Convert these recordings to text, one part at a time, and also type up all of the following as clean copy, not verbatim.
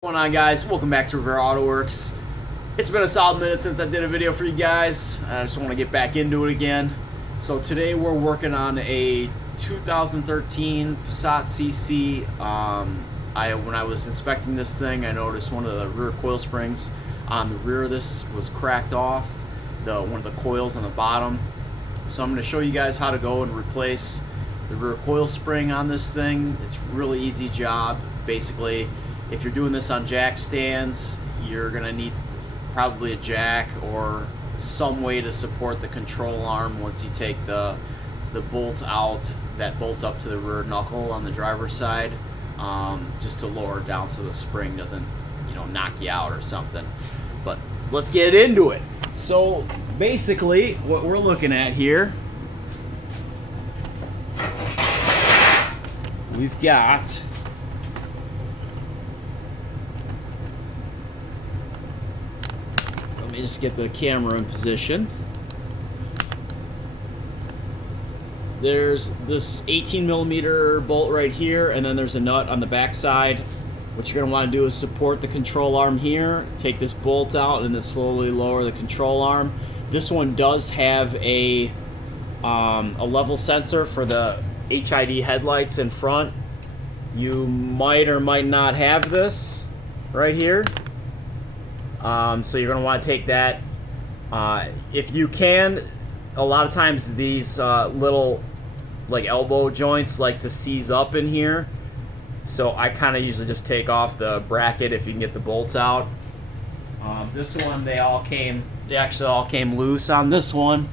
What's going on, guys? Welcome back to Rivera Auto Works. It's been a solid minute since I did a video for you guys. I just want to get back into it again. So today we're working on a 2013 Passat CC. When I was inspecting this thing, I noticed one of the rear coil springs on the rear of this was cracked off. One of the coils on the bottom. So I'm going to show you guys how to go and replace the rear coil spring on this thing. It's a really easy job. Basically, if you're doing this on jack stands, you're gonna need probably a jack or some way to support the control arm once you take the bolt out that bolts up to the rear knuckle on the driver's side, just to lower it down so the spring doesn't, knock you out or something. But let's get into it. So basically, what we're looking at here, we've got just get the camera in position. There's this 18mm bolt right here, and then there's a nut on the back side. What you're going to want to do is support the control arm here, take this bolt out, and then slowly lower the control arm. This one does have a level sensor for the HID headlights in front. You might or might not have this right here. So you're going to want to take that. If you can, a lot of times these little like elbow joints like to seize up in here. So I kind of usually just take off the bracket if you can get the bolts out. This one, they actually all came loose on this one.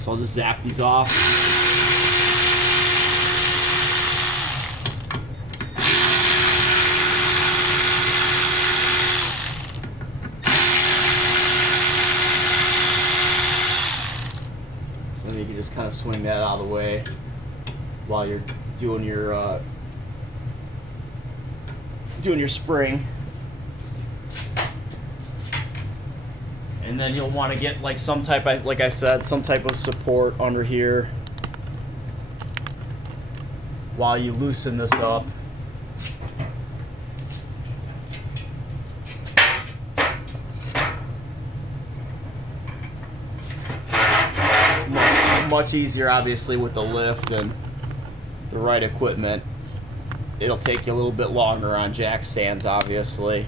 So I'll just zap these off. You can just kind of swing that out of the way while you're doing your spring, and then you'll want to get like some type of support under here while you loosen this up. Much easier, obviously, with the lift and the right equipment. It'll take you a little bit longer on jack stands, obviously.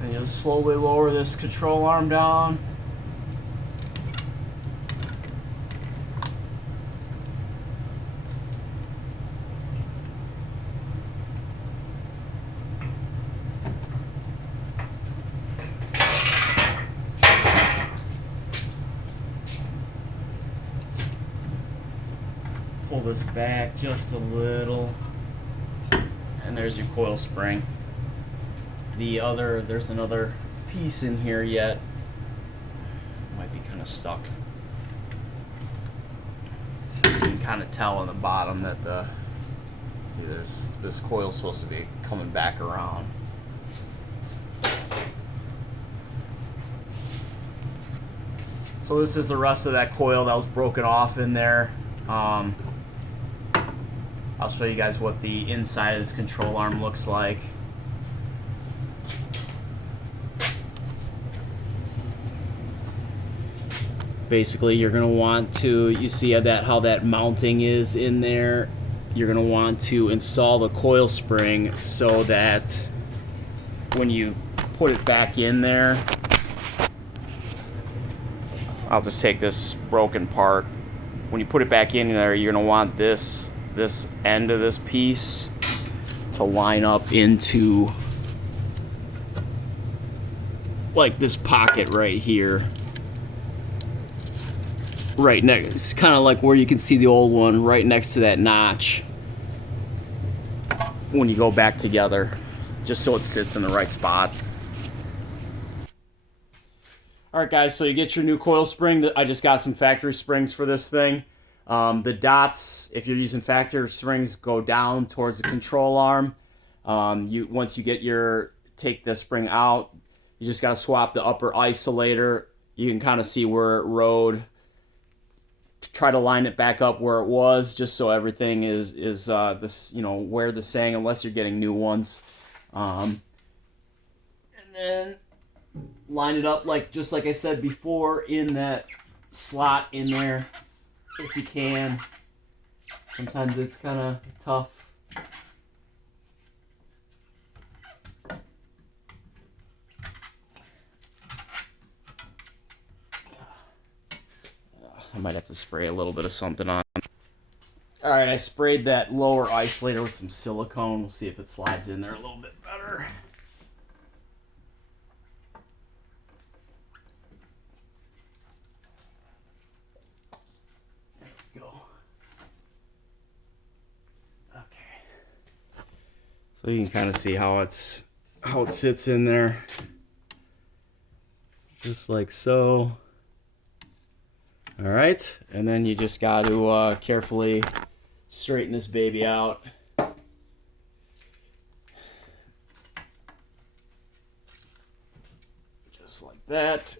And you'll slowly lower this control arm down. Pull this back just a little, and there's your coil spring. There's another piece in here yet. Might be kind of stuck. You can kind of tell on the bottom that this coil's supposed to be coming back around. So this is the rest of that coil that was broken off in there. I'll show you guys what the inside of this control arm looks like. Basically, you're going to want to, you see how that mounting is in there. You're going to want to install the coil spring so that when you put it back in there, I'll just take this broken part. When you put it back in there, you're going to want this end of this piece to line up into like this pocket right here. right next, it's kind of like where you can see the old one right next to that notch. when you go back together, just so it sits in the right spot. Alright guys, so you get your new coil spring. I just got some factory springs for this thing. The dots, if you're using factory springs, go down towards the control arm. Once you take the spring out, you just got to swap the upper isolator. You can kind of see where it rode. Try to line it back up where it was, just so everything is this, where the saying, unless you're getting new ones. And then line it up just like I said before, in that slot in there if you can. Sometimes it's kind of tough. I might have to spray a little bit of something on. Alright, I sprayed that lower isolator with some silicone. We'll see if it slides in there a little bit better. There we go. Okay. So you can kind of see how it sits in there. Just like so. All right, and then you just got to carefully straighten this baby out. Just like that.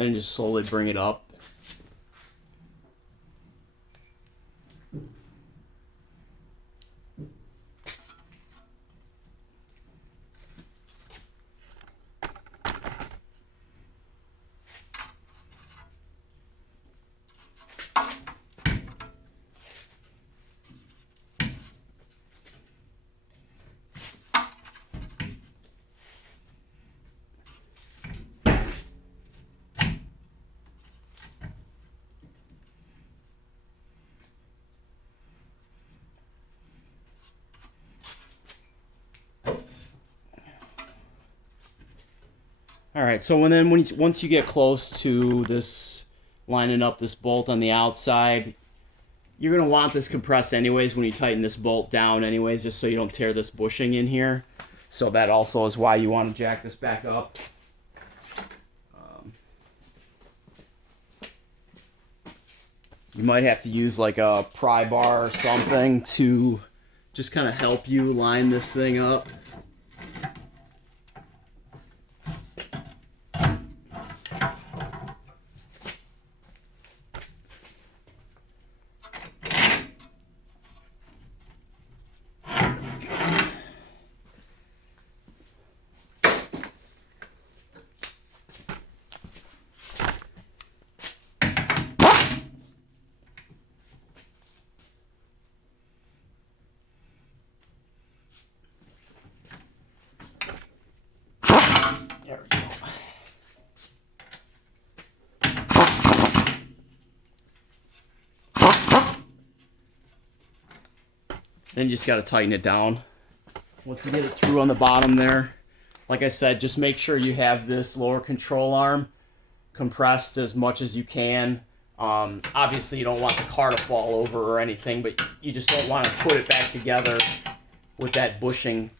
And just slowly bring it up. All right, so once you get close to this, lining up this bolt on the outside, you're going to want this compressed anyways when you tighten this bolt down anyways, just so you don't tear this bushing in here. So that also is why you want to jack this back up. You might have to use like a pry bar or something to just kind of help you line this thing up. There we go. Then you just got to tighten it down. Once you get it through on the bottom there, like I said, just make sure you have this lower control arm compressed as much as you can. Obviously, you don't want the car to fall over or anything, but you just don't want to put it back together with that bushing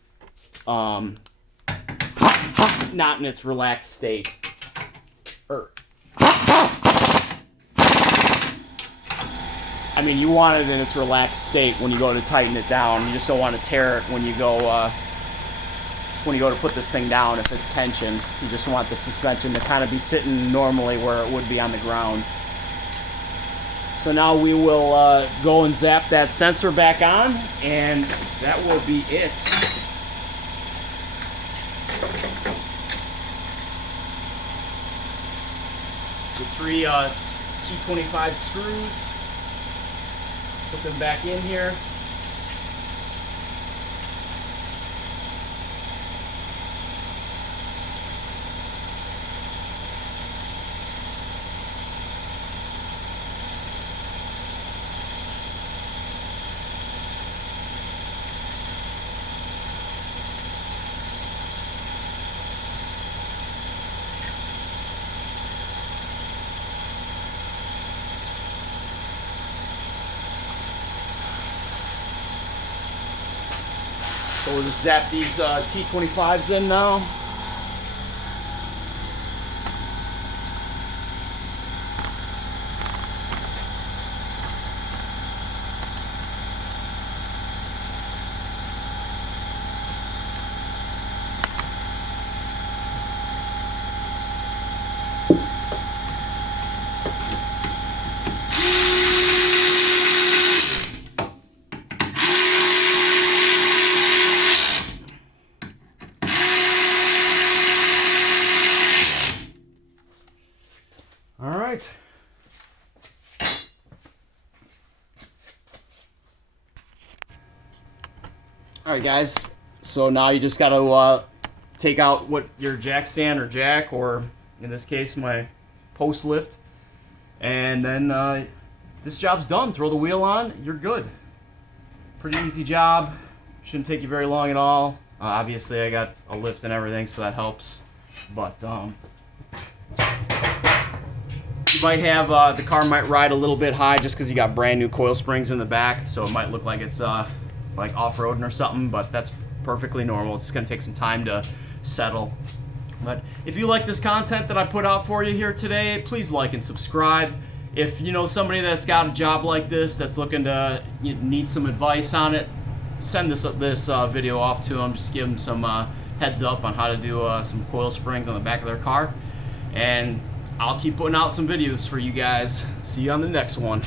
not in its relaxed state. I mean, you want it in its relaxed state when you go to tighten it down. You just don't want to tear it when you go to put this thing down if it's tensioned. You just want the suspension to kind of be sitting normally where it would be on the ground. So now we will go and zap that sensor back on, and that will be it. The 3 T25 screws. Put them back in here. So we'll just zap these T25s in now. All right. All right, guys. So now you just got to take out what your jack stand or jack, or in this case, my post lift, and then this job's done. Throw the wheel on. You're good. Pretty easy job. Shouldn't take you very long at all. Obviously, I got a lift and everything, so that helps. But you might have the car might ride a little bit high just because you got brand new coil springs in the back, so it might look like it's like off-roading or something, but that's perfectly normal. It's going to take some time to settle. But if you like this content that I put out for you here today, please like and subscribe. If you know somebody that's got a job like this that's looking to need some advice on it, send this video off to them. Just give them some heads up on how to do some coil springs on the back of their car, and I'll keep putting out some videos for you guys. See you on the next one.